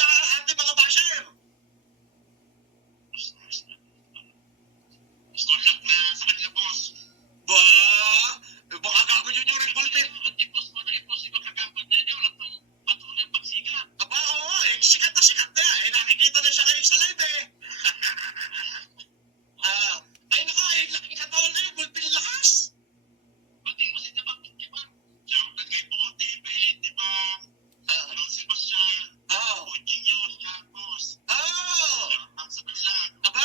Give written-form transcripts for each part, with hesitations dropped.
sa ating mga basher. Gusto lang na sa kanila, boss. Ba? Baka gago yun yung Red Bull team. Ipos mo na ipos. Iba kagapad niya yun. At ang patuloy ang pagsikat. Aba, oo. Sikat na. Nakikita na siya kayo sa live eh. Ay naka, laking katawan na yun. Bulpil lakas. Pati mo si Diba? Siyempre kay Bote, Diba? Sebastian. Pudjinyos, Campos. Sa kanila. Aba,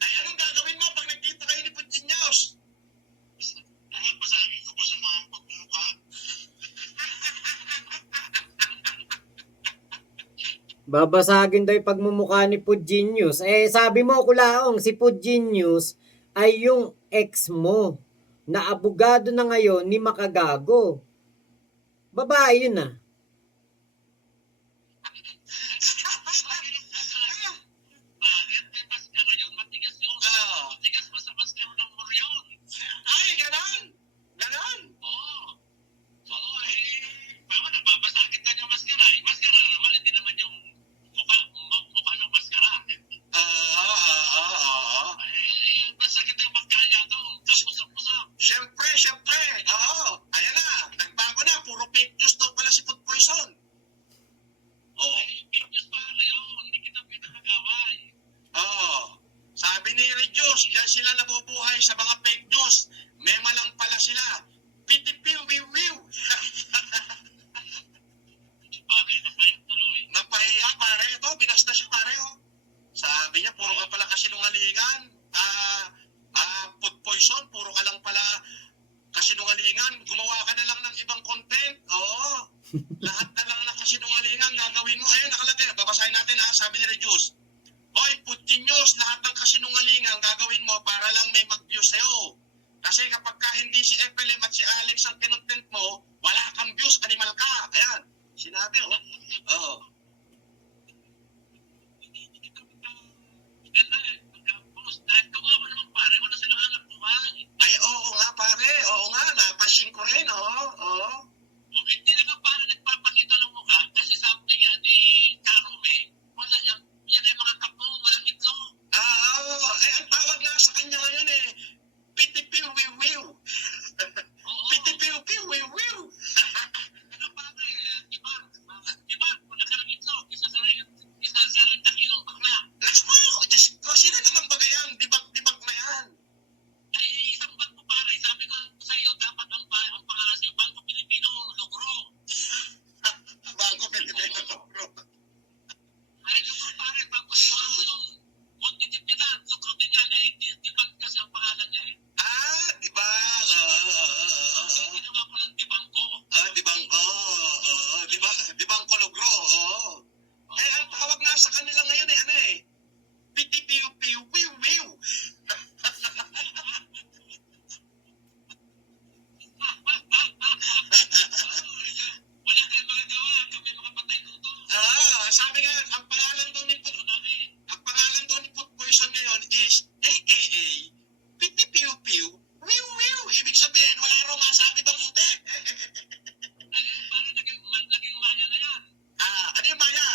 ay anong gagawin mo pag nagkita kayo ni Pudjinyos? Basahin ko po sa mga pagmumukha. Babasagin daw yung pagmumukha ni Pudjinyos. Sabi mo, Kulaong, si Pudjinyos ay yung ex mo na abogado na ngayon ni Makagago. Babae yun ah. Ay, ganon? Baka nababasakit ka yung maskara. Maskara na naman, hindi naman yung mukha ng maskara. Basakit yung magkaya to. Kapusap-pusap. Siyempre. Ayan na. Nagbago na. Puro fake news daw pala si Food Poison. Fake news pa na yun. Hindi kita pinakagaway. Sabi ni Regios, dyan sila nabubuhay sa mga fake news. Mema lang pala sila. Pitipiw-wiw-wiw. Pare, napahiya tuloy. Napahiya, pare. Ito, binas na siya, pare. Sabi niya, puro ka pala kasinungalingan. Food poison, puro ka lang pala kasinungalingan. Gumawa ka na lang ng ibang content. Lahat na lang ng kasinungalingan gagawin mo. Ayun, nakalagay. Babasahin natin ha, sabi ni Regios. Oy, Pudjinyos, lahat ng kasinungalingan gagawin mo para lang may mag-view sa'yo. Kasi kapag ka hindi si FLM at si Alex ang kinontent mo, wala kang views, animal ka. Ayan, sinabi Dahil kawawa naman pare, wala silang hanap buhay. Ay, oo nga pare, napashing ko rin, hindi na nga pare nagpapakita ng mukha kasi sabi niya ni Karume, wala yan ay mga kapong, walang itlog. Ang tawag nga sa kanya ngayon pitipiw-wiw-wiw. Pitipiw-piw-wiw-wiw. Ano pare, diba, wala ka ng itlog, isa sa rin takilong bakla. Naku, Diyos ko, sino naman ba yan? Dibak na yan. Ay, isang bangko pare, sabi ko sa iyo, dapat ang pangalan sa'yo, Bangko Pilipino, Logro. Bangko Pilipino, Logro. Ay, Logro pare, tapos yung Montitipidad, Logro din yan, Dibak kasi ang pangalan niya Dibak. Ginawa ko lang Dibangko. Dibangko, Dibangko Logro, ang tawag nga sa kanila ngayon pitipiw-piw-wiw-wiw. Wala tayong magagawa, kami mga patay luto. Sabi nga, ang pangalan daw ni Food Poison ngayon is AKA pitipiw-piw, wiw-wiw. Ibig sabihin, wala raw masabi bang ute. Parang naging maya na yan. Ano yung maya?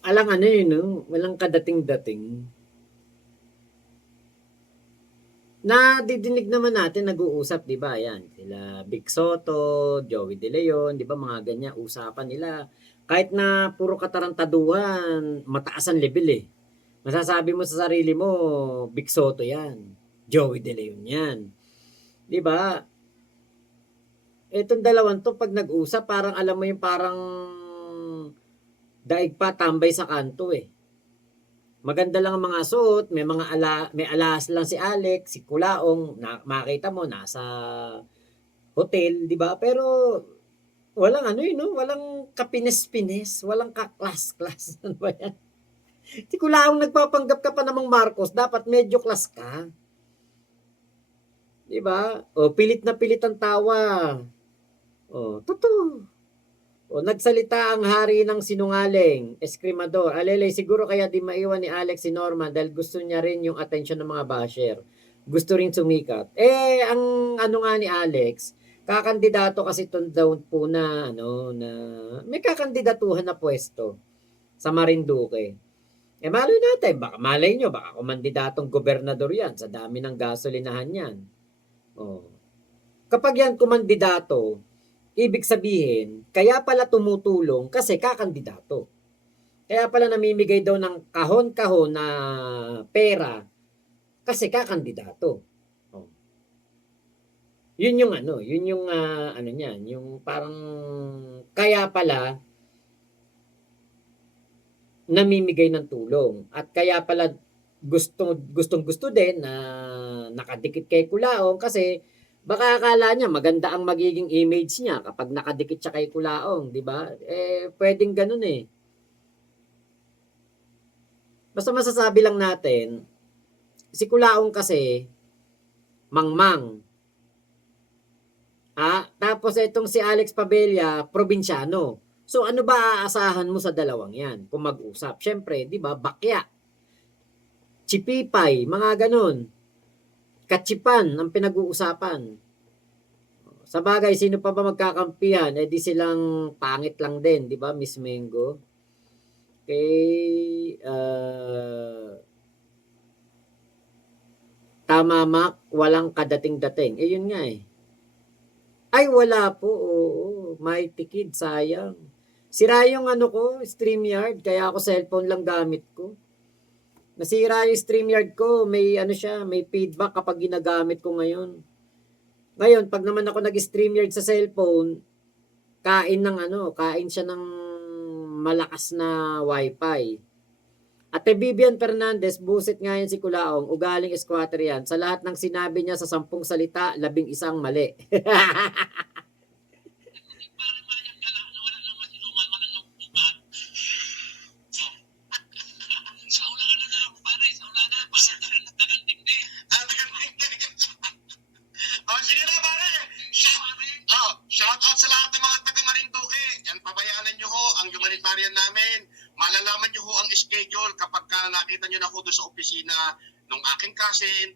Alang walang kadating-dating. Nadidinig naman natin nag-uusap, 'di ba? Yan, sila Big Soto, Joey De Leon, 'di ba mga ganyan usapan nila. Kahit na puro katarantaduhan, mataas ang level Masasabi mo sa sarili mo, Big Soto 'yan. Joey De Leon 'yan. 'Di ba? Etong dalawang to pag nag-usap, parang alam mo yung parang daig pa tambay sa kanto Maganda lang ang mga suot, may alas lang si Alex, si Kulaong, makita mo nasa hotel, 'di ba? Pero walang walang kapines-pines, walang kaklas-klas. Ano ba yan? Si Kulaong nagpapanggap ka pa namang Marcos, dapat medyo klas ka. 'Di ba? Pilit na pilit ang tawa. Totoo. Nagsalita ang hari ng sinungaling, eskrimador. Alelay, siguro kaya di maiwan ni Alex si Norman dahil gusto niya rin yung attention ng mga basher. Gusto rin sumikat. Ang ano nga ni Alex, Kakandidato kasi itong daw po na ano na may kakandidatuhan na pwesto sa Marinduque. Eh malay natin, baka malay nyo, baka kumandidatong gobernador yan sa dami ng gasolinahan yan. Oh. Kapag yan kumandidato, ibig sabihin, kaya pala tumutulong kasi kakandidato. Kaya pala namimigay daw ng kahon-kahon na pera kasi kakandidato. Oh. Yun yung ano, yun yung ano niyan, yung parang kaya pala namimigay ng tulong at kaya pala gustong-gusto din na nakadikit kay Kulaong kasi baka akala niya maganda ang magiging image niya kapag nakadikit siya kay Kulaong, 'di ba? Eh pwedeng ganoon eh. Basta masasabi lang natin, si Kulaong kasi mangmang. Tapos itong si Alex Pabella, probinsyano. So ano ba aasahan mo sa dalawang 'yan kung mag-usap? Syempre, 'di ba? Bakya, chipipay, mga ganun. Katsipan ang pinag-uusapan. Sa bagay, sino pa ba magkakampihan? Eh di silang pangit lang din, 'di ba, Miss Mengo? Kay Tama Mac, walang kadating-dating. Eh yun nga eh. Ay wala po, oo. Mighty Kid, sayang. Sira yung ano ko, StreamYard, kaya ako cellphone lang gamit ko. Nasira yung StreamYard ko, may ano siya, may feedback kapag ginagamit ko ngayon. Ngayon, pag naman ako nag-StreamYard sa cellphone, kain siya ng malakas na wifi. At Vivian Fernandez, busit nga yan si Kulaong, ugaling squatter yan. Sa lahat ng sinabi niya sa 10 salita, 11 mali. Para mayag ka lang na wala naman sinuman man ang magbubukat. Sa ulan na lang pare, sa ulan na, parang taganting din. Sige na pare. Shout out sa lahat ng mga taga Marinduque. Yan, pabayaanan nyo ho ang humanitarian namin. Malalaman nyo ho ang schedule kapag nakita nyo na ho doon sa opisina ng aking kasing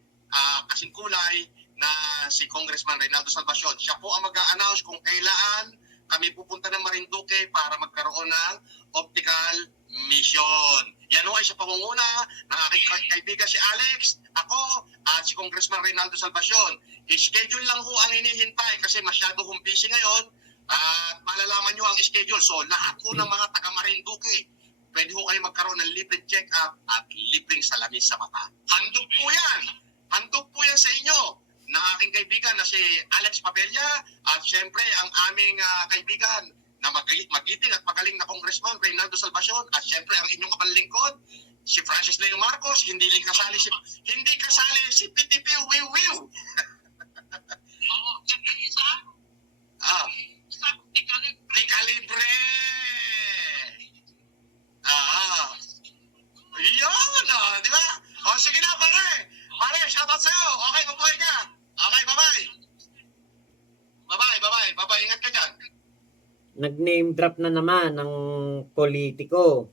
kulay na si Congressman Reynaldo Salvacion. Siya po ang mag-a-announce kung kailan kami pupunta ng Marinduque para magkaroon ng optical mission. Yan ho ay sa pangunguna ng aking kaibigan si Alex, ako, at si Congressman Reynaldo Salvacion. I-schedule lang ho ang hinihintay kasi masyado hong busy ngayon at malalaman nyo ang schedule. So lahat ho ng mga taga Marinduque, pwede ho kayo magkaroon ng libreng check-up at libreng salamin sa mata. Handog po yan. Handog po yan sa inyo ng aking kaibigan na si Alex Pabella at syempre ang aming kaibigan na magiting at magaling na Congressman Reynaldo Salvacion at syempre ang inyong kabalingkod si Francis Leo Marcos. Hindi kasali si PTP Wiw. Oo, isa. Di kalibre. Yun, di ba? Sige na, pare. Pare, shoutout sa'yo. Okay, mabuhay ka. Okay, bye-bye. Bye-bye. Ingat ka dyan. Nag-name drop na naman ng politiko.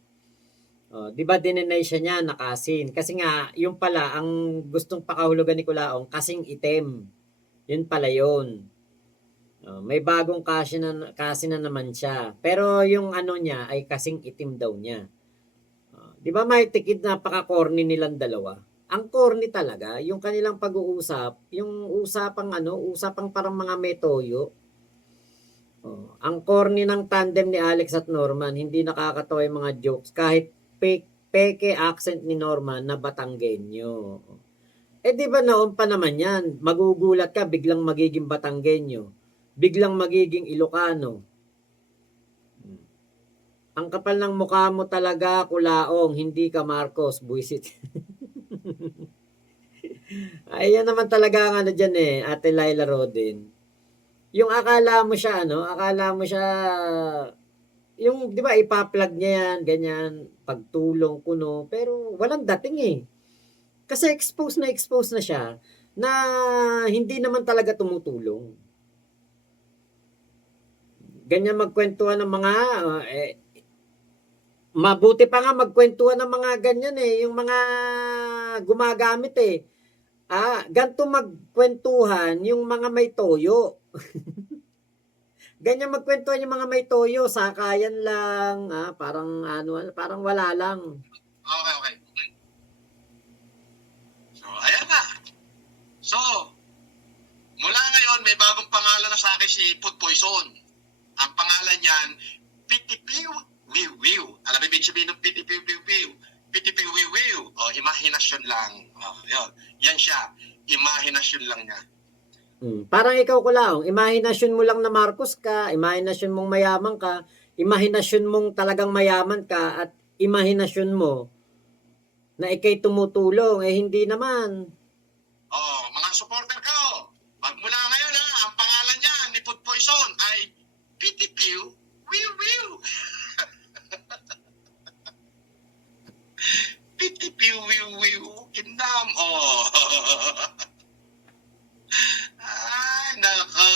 Di ba dinenay siya niya nakasin? Kasi nga, yung pala, ang gustong pakahulugan ni Kulaong, kasing itim. Yun pala yun. May bagong kasi na naman siya. Pero yung ano niya ay kasing itim daw niya. Di ba may tikid, napaka-corny nilang dalawa? Ang corny talaga, yung kanilang pag-uusap, yung usapang parang mga metoyo. Ang corny ng tandem ni Alex at Norman, hindi nakakatawa yung mga jokes kahit peke accent ni Norman na Batanggenyo. Eh di ba noon pa naman yan, magugulat ka biglang magiging Batanggenyo, biglang magiging Ilocano. Ang kapal ng mukha mo talaga, Kulaong, hindi ka Marcos, buisit. Ayan naman talaga ang ano dyan eh, Ate Laila Rodin. Yung akala mo siya, yung, di ba, ipa-plug niya yan, ganyan, pagtulong, kuno, pero walang dating eh. Kasi expose na siya na hindi naman talaga tumutulong. Ganyan magkwentuhan ng mga, mabuti pa nga magkwentuhan ng mga ganyan eh, yung mga gumagamit eh. Ganto magkwentuhan yung mga may toyo. Ganyan magkwentuhan yung mga may toyo, sakayan lang, parang ano, parang wala lang. Okay, okay. So, ayan na. So, mula ngayon, may bagong pangalan na sa akin si Food Poison. Ang pangalan niyan, Pitipiw Wiw Wiw. Alam mo ibig sabihin ng Pitipiw Wiw Wiw? Pitipiw Wiw Wiw. O, imahinasyon lang. O, yun. Yan siya. Imahinasyon lang niya. Parang ikaw Kulaong, imahinasyon mo lang na Marcos ka, imahinasyon mong mayaman ka, imahinasyon mong talagang mayaman ka, at imahinasyon mo na ikay tumutulong, hindi naman. Oh, mga supporter ko, magmula ngayon ang pangalan niya ni Food Poison ay Pitipiw Wiw Wiw. Pitipiw Wiw Wiw. Kindam. Oh. Ay, nako.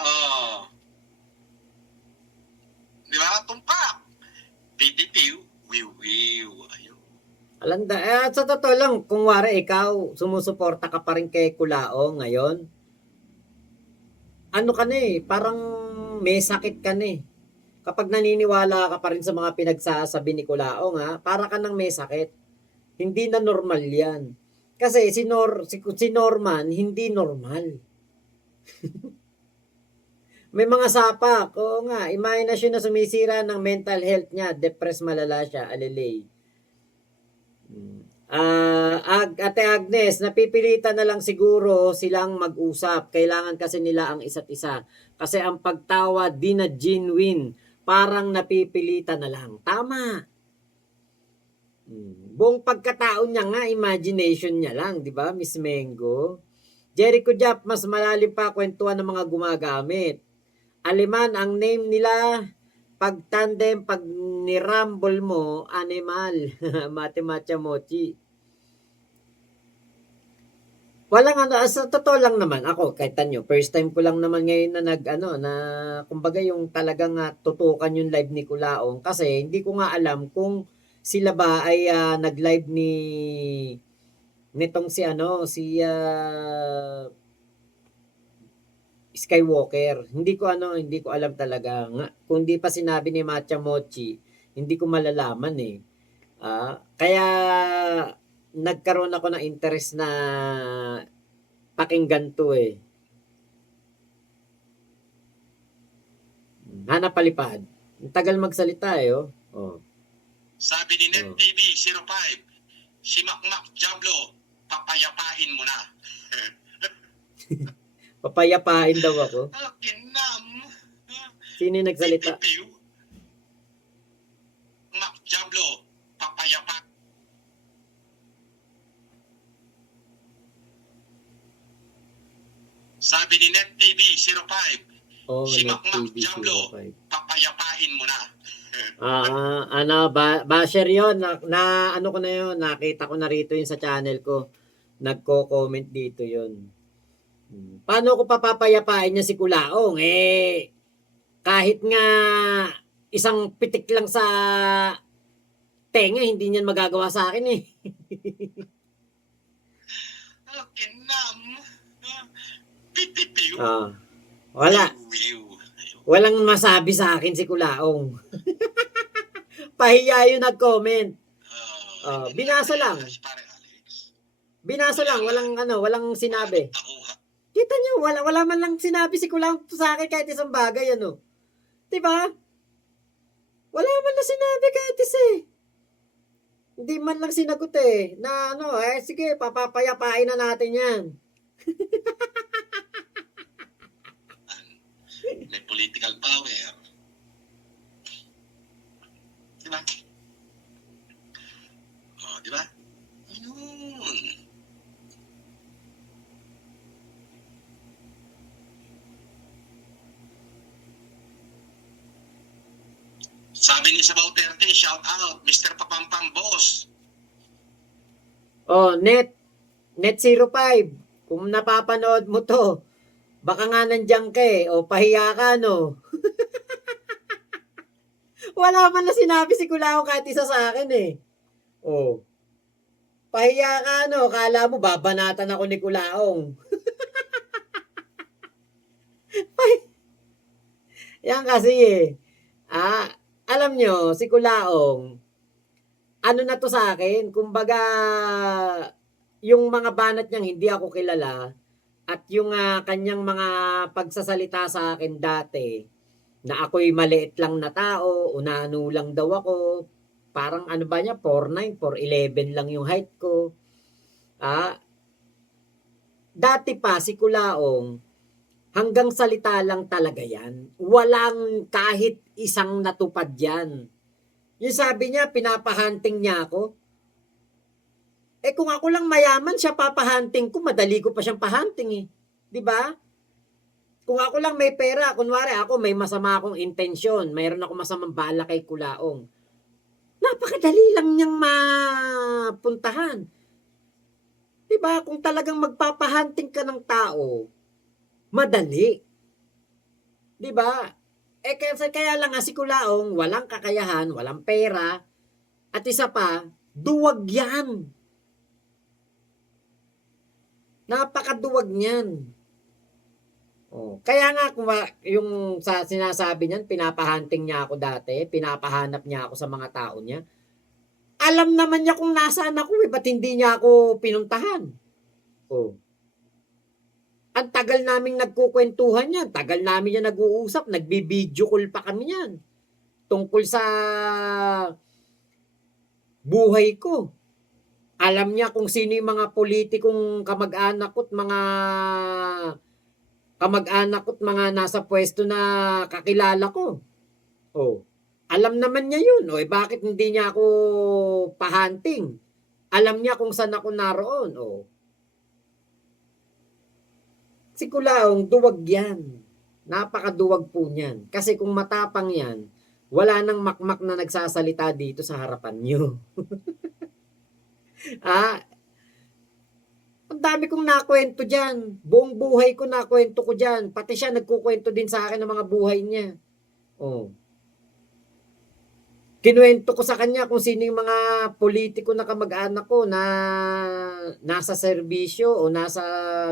Oh. Di ba? Tumpak. Pitipiw Wiw Wiw. Ayun. Alanda, sa totoo lang, kung wari ikaw, sumusuporta ka pa rin kay Kulaong ngayon, ano ka na parang may sakit ka na kapag naniniwala ka pa rin sa mga pinagsasabi ni Kulaong, para ka nang may sakit. Hindi na normal yan. Kasi si Norman, hindi normal. May mga sapak. Oo nga, imahinasyon na sumisira ng mental health niya. Depressed malala siya, alilay. Ate Agnes, napipilitan na lang siguro silang mag-usap. Kailangan kasi nila ang isa't isa. Kasi ang pagtawa di na genuine. Parang napipilitan na lang. Tama. Buong pagkatao niya nga, imagination niya lang, di ba, Miss Mengo? Jericho Jap, mas malalim pa kwentuhan ng mga gumagamit. Aleman, ang name nila, pag tandem, pag nirambol mo, animal, matemacha mochi. Walang sa totoo lang naman, ako, kahit tanyo, first time ko lang naman ngayon na kumbaga yung talagang tutukan yung live ni Kulaong, kasi hindi ko nga alam kung sila ba ay nag-live nitong si Skywalker. Hindi ko alam talaga. Kung di pa sinabi ni Matcha Mochi, hindi ko malalaman kaya nagkaroon ako ng interest na pakinggan to Hanap palipad. Ang tagal magsalita Oh. Sabi ni NetTV 05, si Makmak Diablo, papayapain mo na. Papayapain daw ako. Kinam. Sino yung nagsalita? Pitipiw. Mak Diablo, papayapa. Sabi ni NetTV 05, si Makmak Diablo, papayapain mo na. Basher yun. Ano ko na yun, nakita ko na rito yun sa channel ko. Nagko-comment dito yun. Paano ko papapayapain niya si Kulaong? Kahit nga isang pitik lang sa tenga, hindi niyan magagawa sa akin Kinam. Pitipiw. Wala. Walang masabi sa akin si Kulaong. Pahiya yung nag-comment. Binasa lang. Binasa lang, walang sinabi. Kita niyo, wala man lang sinabi si Kulaong sa akin kahit isang bagay, 'Di ba? Wala man lang sinabi kahit isa Hindi man lang sinagot na sige, papapayapain na natin 'yan. May political power. Diba? Diba? Ayun. Sabi ni Sabaw 30, shout out, Mr. Papampam Boss. Net 05, kung napapanood mo to, baka nga nandiyan ka pahiya ka Wala man na sinabi si Kulaong kahit isa sa akin pahiya ka kala mo babanatan ako ni Kulaong. Yan kasi eh. Alam nyo, si Kulaong, ano na to sa akin, kumbaga, yung mga banat niyang hindi ako kilala, at yung kanyang mga pagsasalita sa akin dati, na ako'y maliit lang na tao, unano lang daw ako, parang ano ba niya, 4'9", 4'11 lang yung height ko. Dati pa si Kulaong, hanggang salita lang talaga yan. Walang kahit isang natupad yan. Yung sabi niya, pinapahunting niya ako. Kung ako lang mayaman, siya papahunting ko, madali ko pa siyang pahunting eh. 'Di ba? Kung ako lang may pera, kunwari ako may masama akong intensyon, mayroon ako masamang bala kay Kulaong. Napakadali lang niyang mapuntahan. 'Di ba? Kung talagang magpapahunting ka ng tao, madali. 'Di ba? Kaya lang nga si Kulaong, walang kakayahan, walang pera, at isa pa, duwag yan. Napakaduwag niyan. Kaya nga kung yung sa sinasabi niyan, pinapahunting niya ako dati, pinapahanap niya ako sa mga tao niya. Alam naman niya kung nasaan ako eh, ba't hindi niya ako pinuntahan? Oh. Ang tagal naming nagkukwentuhan yan, tagal namin yan nag-uusap, nagbi-video call pa kami yan. Tungkol sa buhay ko. Alam niya kung sino yung mga politikong kamag-anak ko't mga nasa pwesto na kakilala ko. Alam naman niya yun. Bakit hindi niya ako pahunting? Alam niya kung saan ako naroon. Si Kulaong, duwag yan. Napakaduwag po niyan. Kasi kung matapang yan, wala nang makmak na nagsasalita dito sa harapan niyo. Ang dami kong nakwento dyan. Buong buhay ko nakwento ko dyan. Pati siya nagkukwento din sa akin ng mga buhay niya. Kinuwento ko sa kanya kung sino yung mga politiko na kamag-anak ko na nasa serbisyo o nasa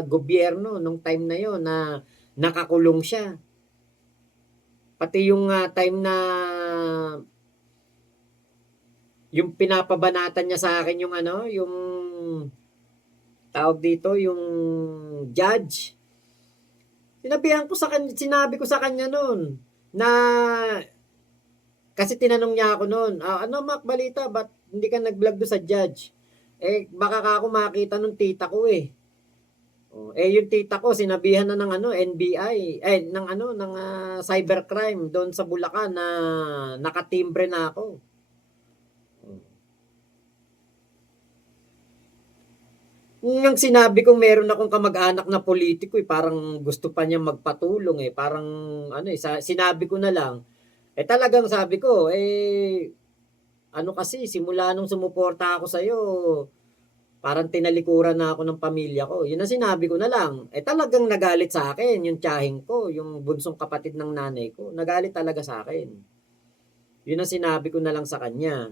gobyerno nung time na yon na nakakulong siya. Pati yung time na yung pinapabanatan niya sa akin yung yung tawag dito, yung judge. Sinabi ko sa kanya noon na kasi tinanong niya ako noon, ano Mac, balita, ba't hindi ka nag-vlog do sa judge? Baka ka ako makita nung tita ko eh. Yung tita ko sinabihan na ng NBI, ng cybercrime doon sa Bulacan na nakatimbre na ako. Yung sinabi kong meron akong kamag-anak na politiko parang gusto pa niya magpatulong parang sinabi ko na lang, talagang sabi ko, kasi simula nung sumuporta ako sa'yo, parang tinalikuran na ako ng pamilya ko. Yun ang sinabi ko na lang. Talagang nagalit sa akin yung tiyahing ko, yung bunsong kapatid ng nanay ko. Nagalit talaga sa akin. Yun ang sinabi ko na lang sa kanya.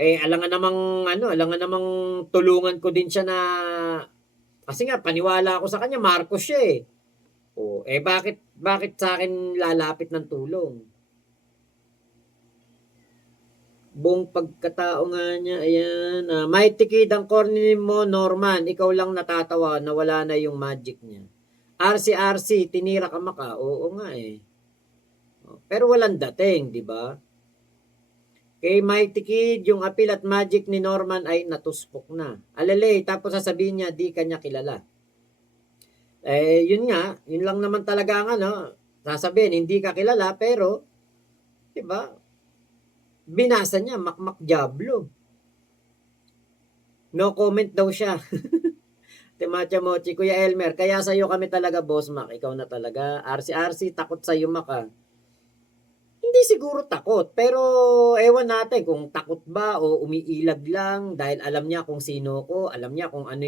Alangan namang tulungan ko din siya na, kasi nga paniwala ako sa kanya, Marcos siya eh. Bakit sa akin lalapit ng tulong? Buong pagkatao nga niya, ayan. Mighty Kid, ang corny mo, Norman, ikaw lang natatawa, nawala na yung magic niya. RC, tinira ka maka. Oo nga eh. Pero walang dating, di ba? Kay Mighty Kid, yung appeal at magic ni Norman ay natuspok na. Alalay, tapos sasabihin niya, di kanya kilala. Yun nga, yun lang naman talaga ang sasabihin, hindi ka kilala, pero, di ba, binasa niya, makmak diablo. No comment daw siya. Timacha Mochi, Kuya Elmer, kaya sa'yo kami talaga, Boss Mac. Ikaw na talaga. RC, takot sa'yo, Mac Hindi siguro takot, pero ewan natin kung takot ba o umiilag lang dahil alam niya kung sino ko, alam niya kung ano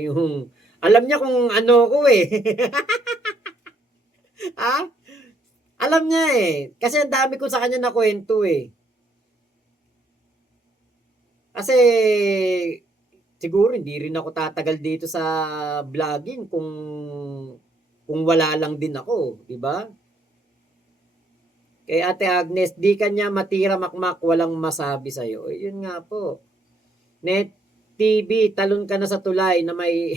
ko eh. Alam niya eh. Kasi ang dami ko sa kanya na kwento eh. Kasi siguro hindi rin ako tatagal dito sa vlogging kung kung wala lang din ako, di ba? Kay Ate Agnes, di kanya matira makmak, walang masabi sa'yo. Eh, yun nga po. Net TV, talon ka na sa tulay na may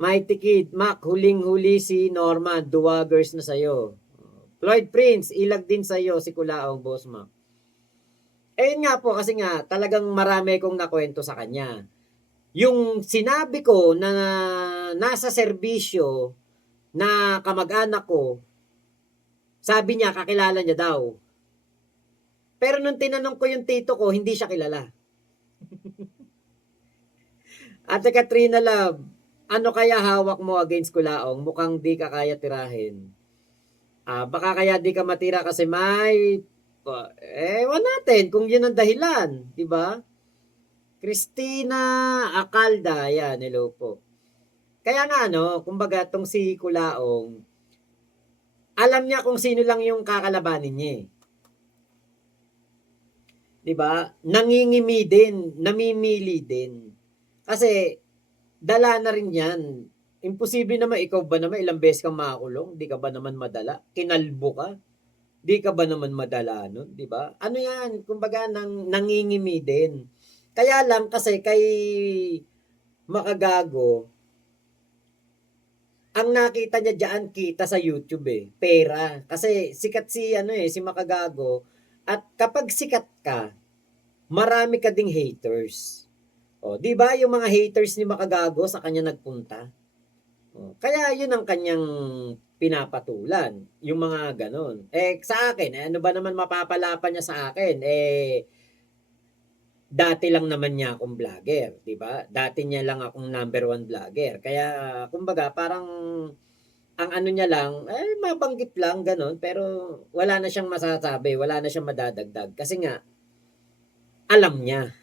may tikid. Mac, huling-huli si Norman, duwagers na sa'yo. Floyd Prince, ilag din sa'yo si Kulaong, Boss Mac. Eh yun nga po, kasi nga, talagang marami kong nakwento sa kanya. Yung sinabi ko na nasa serbisyo na kamag-anak ko, sabi niya, kakilala niya daw. Pero nung tinanong ko yung tito ko, hindi siya kilala. Ate Katrina Love, ano kaya hawak mo against Kulaong? Mukhang di ka kaya tirahin. Baka kaya di ka matira kasi may... ewan natin kung yun ang dahilan. Diba? Christina Acalda, yan, hello po. Kaya nga kumbaga tong si Kulaong, alam niya kung sino lang yung kakalabanin niya eh. 'Di ba? Nangingimi din, namimili din. Kasi dala na rin 'yan. Imposible naman ikaw ba naman ilang beses kang makakulong, 'di ka ba naman madala? Kinalbo ka, 'di ka ba naman madala nun, 'di ba? Ano 'yan, kumbaga nangingimi din. Kaya lang kasi kay Makagago, ang nakita niya diyan kita sa YouTube eh, pera. Kasi sikat si si Makagago at kapag sikat ka, marami ka ding haters. O, 'di ba yung mga haters ni Makagago sa kanya nagpunta? O, kaya yun ang kanyang pinapatulan, yung mga ganon. Eh sa akin, ano ba naman mapapalapan niya sa akin? Dati lang naman niya akong vlogger, 'di ba? Dati niya lang akong number one vlogger. Kaya kumbaga parang ang ano niya lang, mabanggit lang ganon, pero wala na siyang masasabi, wala na siyang madadagdag kasi nga alam niya.